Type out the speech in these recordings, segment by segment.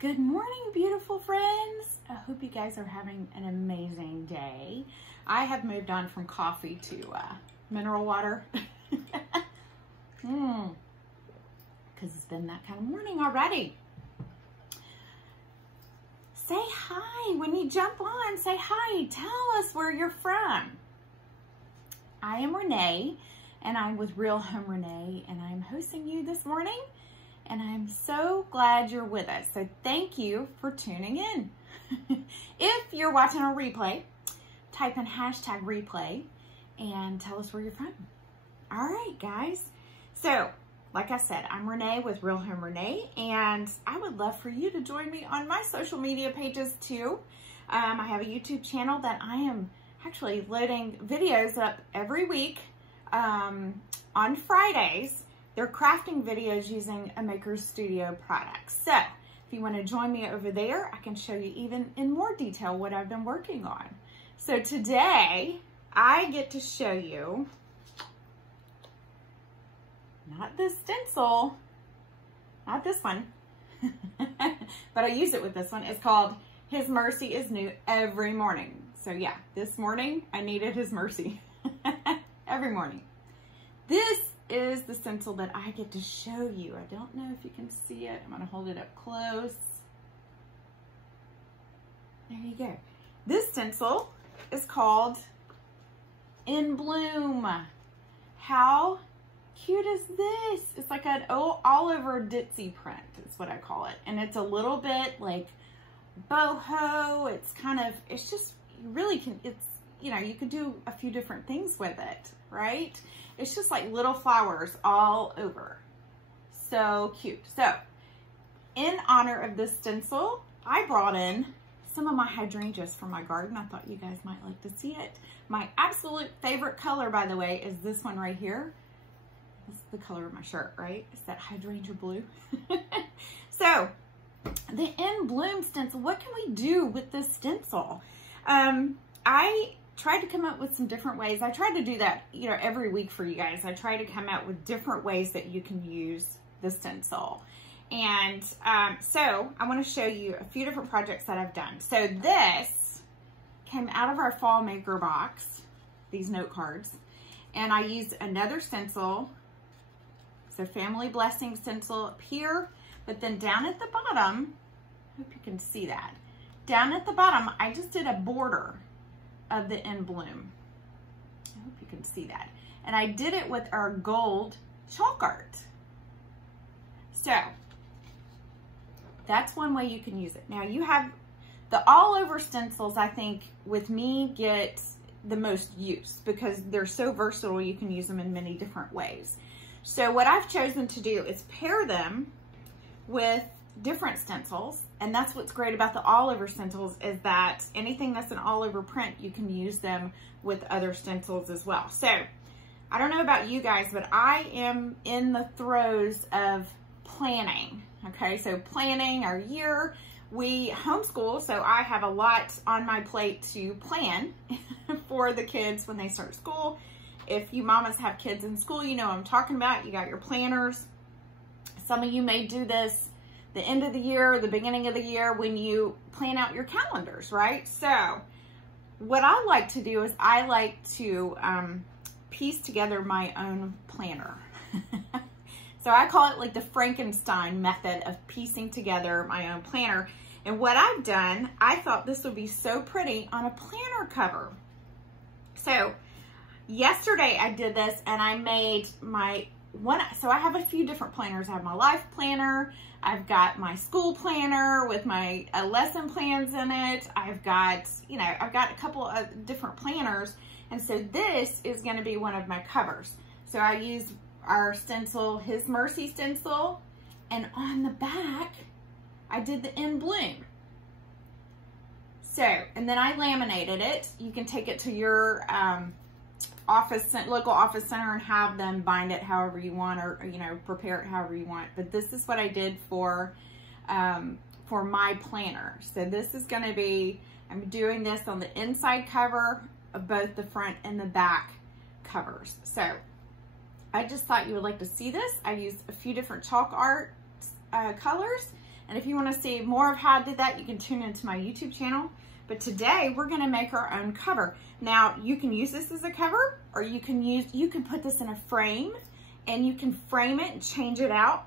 Good morning, beautiful friends. I hope you guys are having an amazing day. I have moved on from coffee to mineral water. Because it's been that kind of morning already. Say hi. When you jump on, say hi. Tell us where you're from. I am Renee, and I'm with Real Home Renae, and I'm hosting you this morning. And I'm so glad you're with us. So thank you for tuning in. If you're watching a replay, type in hashtag replay and tell us where you're from. All right, guys. So, like I said, I'm Renee with Real Home Renae, and I would love for you to join me on my social media pages too. I have a YouTube channel that I am actually loading videos up every week on Fridays. They're crafting videos using a Maker's Studio product. So if you want to join me over there, I can show you even in more detail what I've been working on. So today I get to show you, not this stencil, not this one, but I use it with this one. It's called His Mercy is New Every Morning. So yeah, this morning I needed His mercy every morning. This is the stencil that I get to show you. I don't know if you can see it. I'm going to hold it up close. There you go. This stencil is called In Bloom. How cute is this? It's like an all over ditzy print is what I call it. And it's a little bit like boho. It's kind of, it's just, you really can, it's, you know, you could do a few different things with it, right? It's just like little flowers all over. So cute. So, in honor of this stencil, I brought in some of my hydrangeas from my garden. I thought you guys might like to see it. My absolute favorite color, by the way, is this one right here. This is the color of my shirt, right? It's that hydrangea blue. So, the In Bloom stencil, what can we do with this stencil? I tried to come up with some different ways. I tried to do that, you know, every week for you guys. I try to come out with different ways that you can use the stencil. And so I want to show you a few different projects that I've done. So this came out of our fall maker box, these note cards, and I used another stencil. So Family Blessing stencil up here, but then down at the bottom, I hope you can see that. Down at the bottom, I just did a border of the In Bloom. I hope you can see that. And I did it with our gold ChalkArt. So that's one way you can use it. Now you have the all over stencils, I think with me get the most use because they're so versatile. You can use them in many different ways. So what I've chosen to do is pair them with different stencils, and that's what's great about the all over stencils is that anything that's an all over print, you can use them with other stencils as well. So I don't know about you guys, but I am in the throes of planning. Okay, so planning our year. We homeschool, so I have a lot on my plate to plan for the kids when they start school. If you mamas have kids in school, you know what I'm talking about. You got your planners. Some of you may do this the end of the year, the beginning of the year when you plan out your calendars, right? So what I like to do is I like to piece together my own planner. So I call it like the Frankenstein method of piecing together my own planner. And what I've done, I thought this would be so pretty on a planner cover. So yesterday I did this and I made my one, so I have a few different planners. I have my life planner, I've got my school planner with my lesson plans in it. I've got, you know, I've got a couple of different planners. And so this is going to be one of my covers. So I used our stencil, His Mercy stencil, and on the back, I did the In Bloom. So, and then I laminated it. You can take it to your local office center and have them bind it however you want, or you know, prepare it however you want. But this is what I did for my planner. So this is going to be, I'm doing this on the inside cover of both the front and the back covers. So I just thought you would like to see this. I used a few different ChalkArt colors, And if you want to see more of how I did that, you can tune into my YouTube channel. But today we're going to make our own cover. Now you can use this as a cover, or you can put this in a frame and you can frame it and change it out.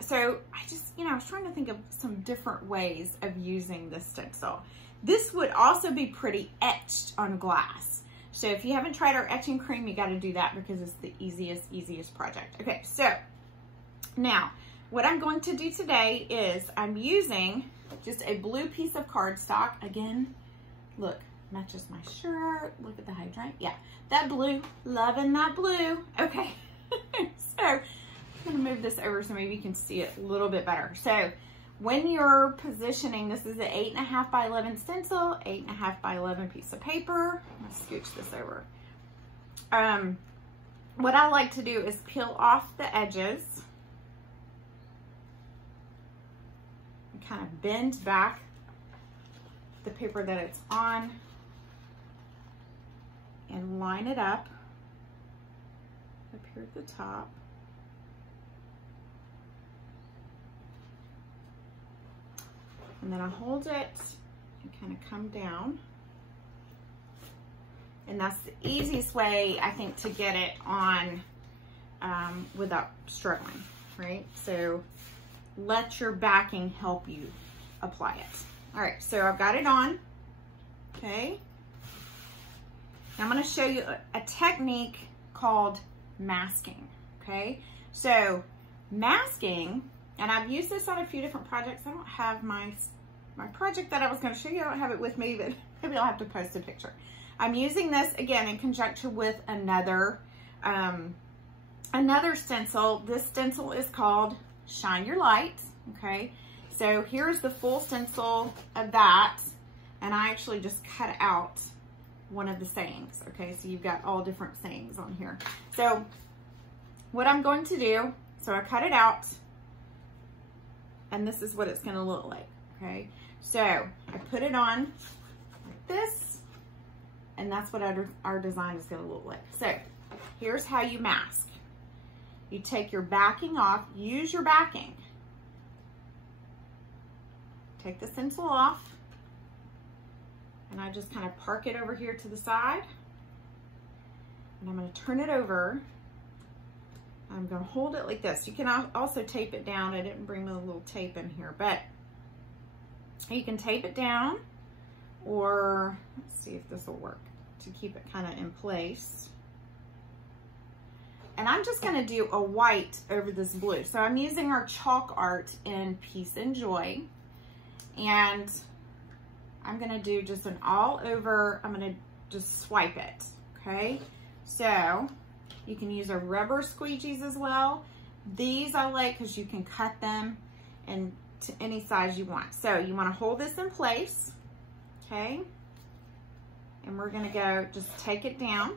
So I just, I was trying to think of some different ways of using this stencil. This would also be pretty etched on glass. So if you haven't tried our etching cream, you got to do that because it's the easiest project. Okay, so now what I'm going to do today is I'm using just a blue piece of cardstock. Again, look, matches my shirt. Look at the hydrant. Yeah, that blue, loving that blue. Okay, so I'm gonna move this over so maybe you can see it a little bit better. So when you're positioning, this is an 8.5 by 11 stencil, 8.5 by 11 piece of paper. I'm gonna scooch this over. What I like to do is peel off the edges and kind of bend back the paper that it's on and line it up here at the top. And then I hold it and kind of come down. And that's the easiest way, I think, to get it on without struggling, right? So let your backing help you apply it. All right, so I've got it on, okay? Now I'm gonna show you a technique called masking, okay? So masking, and I've used this on a few different projects. I don't have my project that I was going to show you. I don't have it with me, but maybe I'll have to post a picture. I'm using this again in conjunction with another stencil. This stencil is called Shine Your Light. Okay, so here's the full stencil of that, and I actually just cut out one of the sayings. Okay, so you've got all different sayings on here. So what I'm going to do, so I cut it out, and this is what it's going to look like. Okay, so I put it on like this, and that's what our design is going to look like. So here's how you mask. You take your backing off, use your backing. Take the stencil off, and I just kind of park it over here to the side, and I'm going to turn it over. I'm going to hold it like this. You can also tape it down. I didn't bring the little tape in here, but you can tape it down, or let's see if this will work to keep it kind of in place. And I'm just going to do a white over this blue. So I'm using our ChalkArt in Peace and Joy, and I'm going to do just an all over. I'm going to just swipe it. Okay, so you can use our rubber squeegees as well. These I like because you can cut them and to any size you want. So you want to hold this in place, okay? And we're going to go just take it down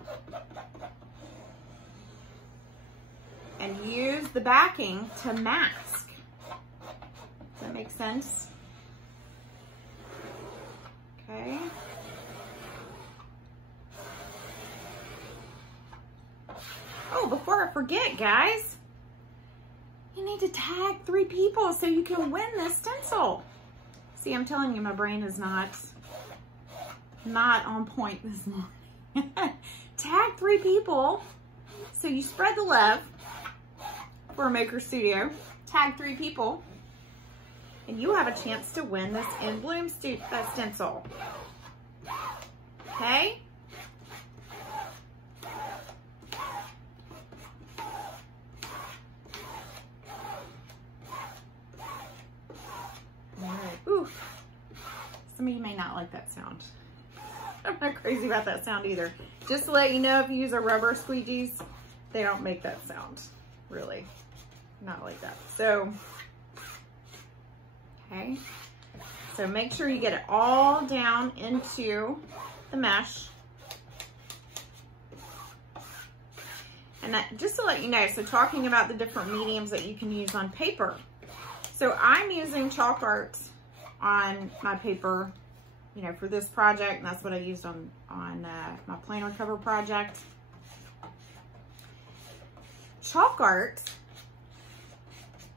and use the backing to mask. Does that make sense? Okay. Oh, before I forget, guys, you need to tag 3 people so you can win this stencil. See, I'm telling you, my brain is not on point this morning. Tag 3 people so you spread the love for Maker Studio. Tag 3 people, and you have a chance to win this In Bloom stencil. Okay? Ooh, some of you may not like that sound. I'm not crazy about that sound either. Just to let you know, if you use a rubber squeegees, they don't make that sound, really. Not like that. So, okay. So make sure you get it all down into the mesh. And that, just to let you know, so talking about the different mediums that you can use on paper. So I'm using ChalkArt on my paper, you know, for this project, and that's what I used on my planner cover project.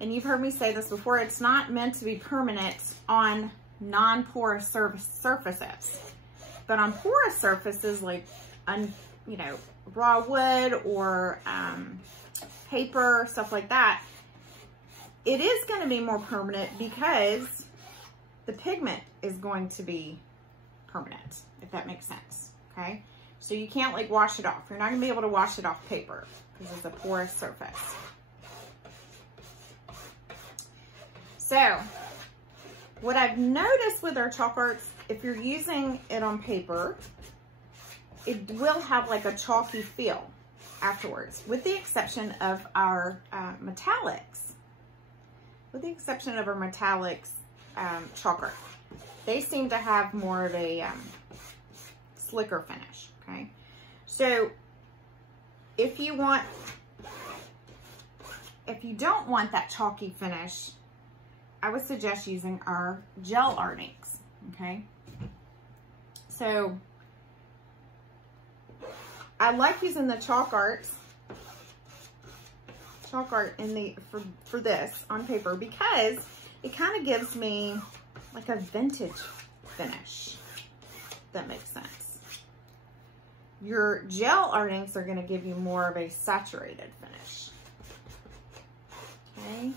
and you've heard me say this before, it's not meant to be permanent on non-porous surfaces. But on porous surfaces like, you know, raw wood or paper, stuff like that, it is going to be more permanent because the pigment is going to be permanent, if that makes sense, okay? So you can't like wash it off. You're not going to be able to wash it off paper because it's a porous surface. So what I've noticed with our chalk arts, if you're using it on paper, it will have like a chalky feel afterwards, with the exception of our metallics. With the exception of our metallics chalk art. They seem to have more of a slicker finish, okay? So if you don't want that chalky finish, I would suggest using our gel art inks, okay? So I like using the chalk art in the for this on paper because it kind of gives me like a vintage finish, if that makes sense. Your gel art inks are going to give you more of a saturated finish, okay?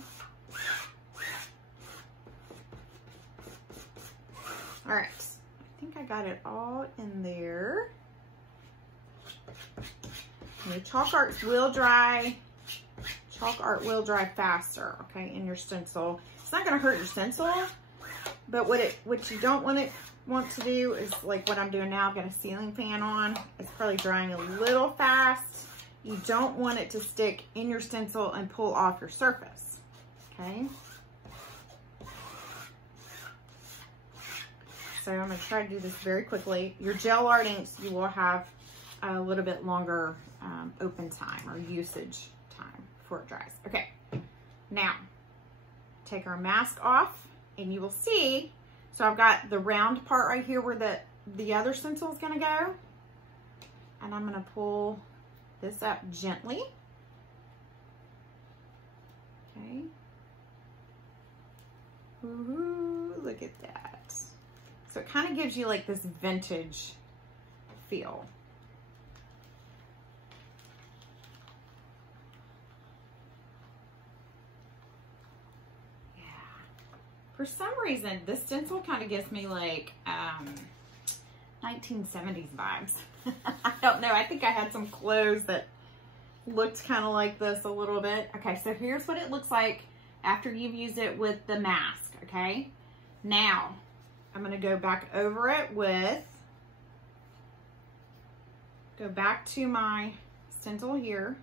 All right, I think I got it all in there. And your chalk arts will dry. Chalk art will dry faster, okay, in your stencil. It's not gonna hurt your stencil, but what you don't want to do is like what I'm doing now. I've got a ceiling fan on. It's probably drying a little fast. You don't want it to stick in your stencil and pull off your surface, okay? So I'm gonna try to do this very quickly. Your gel art inks, you will have a little bit longer open time or usage time before it dries. Okay, now take our mask off and you will see, so I've got the round part right here where the other stencil is gonna go. And I'm gonna pull this up gently. Okay. Ooh, look at that. So it kind of gives you like this vintage feel. Yeah. For some reason, this stencil kind of gives me like 1970s vibes. I don't know. I think I had some clothes that looked kind of like this a little bit. Okay, so here's what it looks like after you've used it with the mask, okay? Now, I'm going to go back over it go back to my stencil here,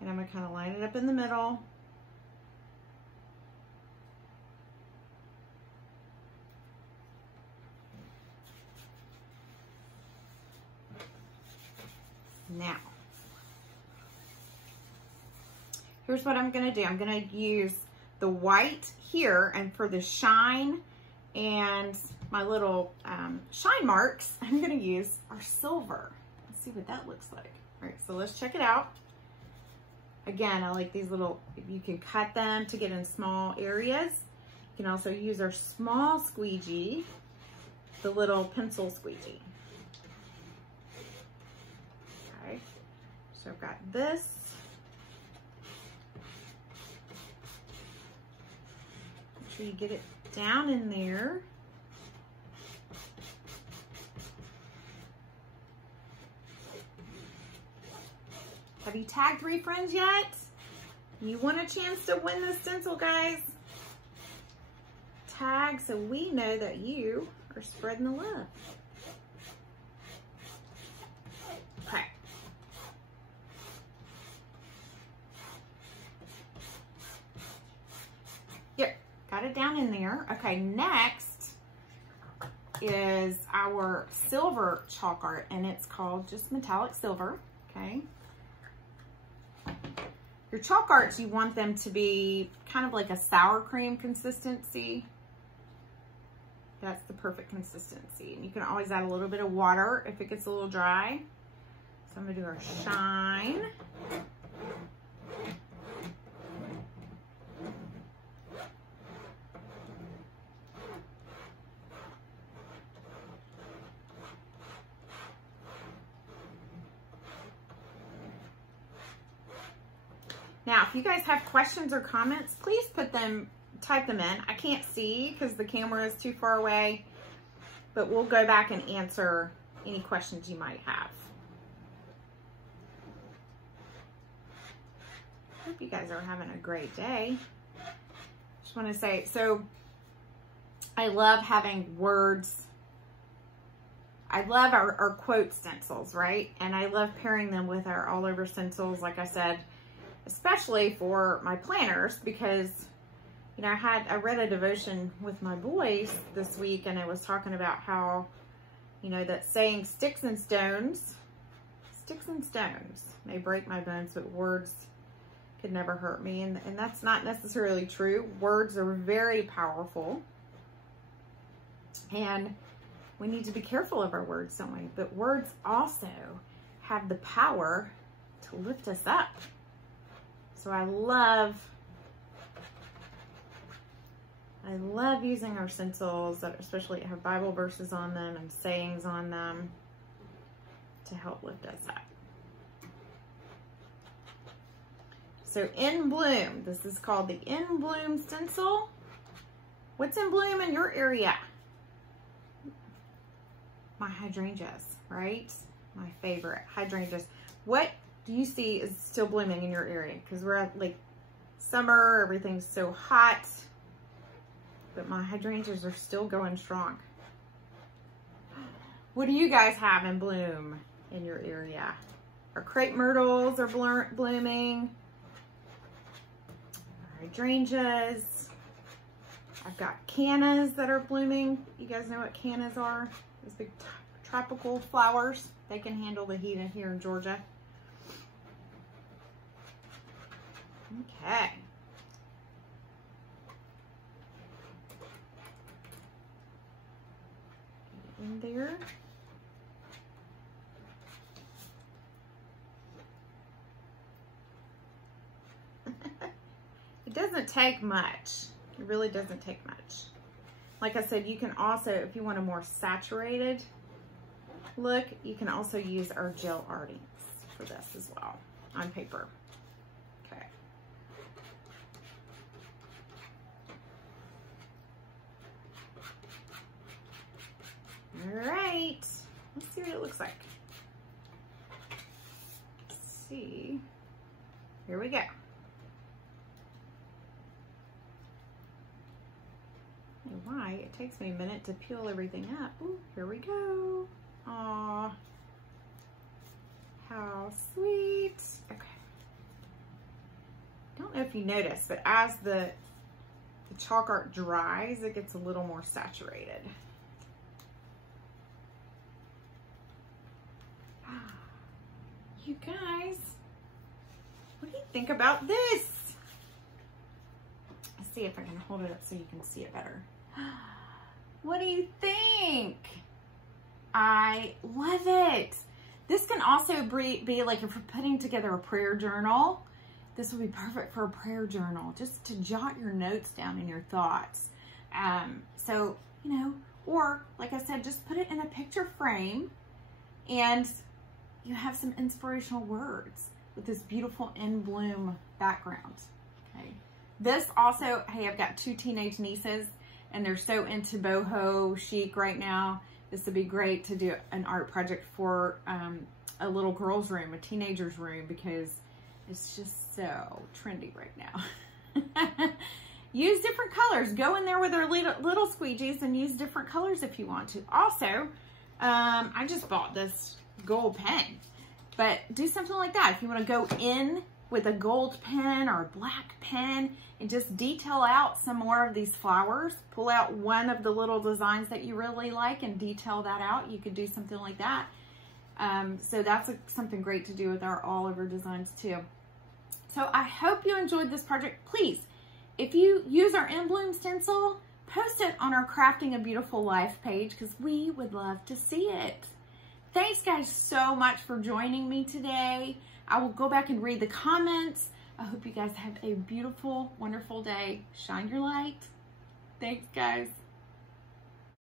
and I'm going to kind of line it up in the middle. Now, here's what I'm going to do. I'm going to use the white here, and for the shine and my little shine marks, I'm going to use our silver. Let's see what that looks like. All right, so let's check it out. Again, I like these little, you can cut them to get in small areas. You can also use our small squeegee, the little pencil squeegee. Okay, so I've got this. Make sure you get it down in there. Have you tagged 3 friends yet? You want a chance to win this stencil, guys? Tag so we know that you are spreading the love. Okay. Yep, got it down in there. Okay, next is our silver chalk art, and it's called just metallic silver, okay? Your chalk arts, you want them to be kind of like a sour cream consistency. That's the perfect consistency. And you can always add a little bit of water if it gets a little dry. So I'm gonna do our shine. Now, if you guys have questions or comments, please type them in. I can't see because the camera is too far away, but we'll go back and answer any questions you might have. Hope you guys are having a great day. Just want to say, so I love having words. I love our quote stencils, right? And I love pairing them with our all over stencils, like I said, especially for my planners, because, you know, I read a devotion with my boys this week, and it was talking about how, you know, that saying sticks and stones may break my bones, but words could never hurt me. And that's not necessarily true. Words are very powerful, and we need to be careful of our words, don't we? But words also have the power to lift us up. So I love using our stencils that especially have Bible verses on them and sayings on them to help lift us up. So In Bloom, this is called the In Bloom Stencil. What's in bloom in your area? My hydrangeas, right? My favorite hydrangeas. What do you see is still blooming in your area? Because we're at like summer, everything's so hot, but my hydrangeas are still going strong. What do you guys have in bloom in your area? Our crepe myrtles are blooming. Our hydrangeas. I've got cannas that are blooming. You guys know what cannas are? These big tropical flowers. They can handle the heat in here in Georgia. Okay. Get in there. It doesn't take much. It really doesn't take much. Like I said, you can also, if you want a more saturated look, you can also use our gel art inks for this as well on paper. Okay. All right. Let's see what it looks like. Let's see. Here we go. Why it takes me a minute to peel everything up. Ooh, here we go. Aw, how sweet. Okay. Don't know if you noticed, but as the chalk art dries, it gets a little more saturated. You guys, what do you think about this? Let's see if I can hold it up so you can see it better. What do you think? I love it. This can also be like if we're putting together a prayer journal, this would be perfect for a prayer journal, just to jot your notes down and your thoughts. So, you know, or like I said, just put it in a picture frame and you have some inspirational words with this beautiful In Bloom background. Okay. This also, hey, I've got 2 teenage nieces and they're so into boho chic right now. This would be great to do an art project for a little girl's room, a teenager's room, because it's just so trendy right now. Use different colors. Go in there with our little squeegees and use different colors if you want to. Also, I just bought this gold pen, but do something like that. If you want to go in with a gold pen or a black pen and just detail out some more of these flowers, pull out one of the little designs that you really like and detail that out. You could do something like that. So that's something great to do with our all over designs too. So I hope you enjoyed this project. Please, if you use our In Bloom stencil, post it on our Crafting a Beautiful Life page because we would love to see it. Thanks guys so much for joining me today. I will go back and read the comments. I hope you guys have a beautiful, wonderful day. Shine your light. Thanks, guys.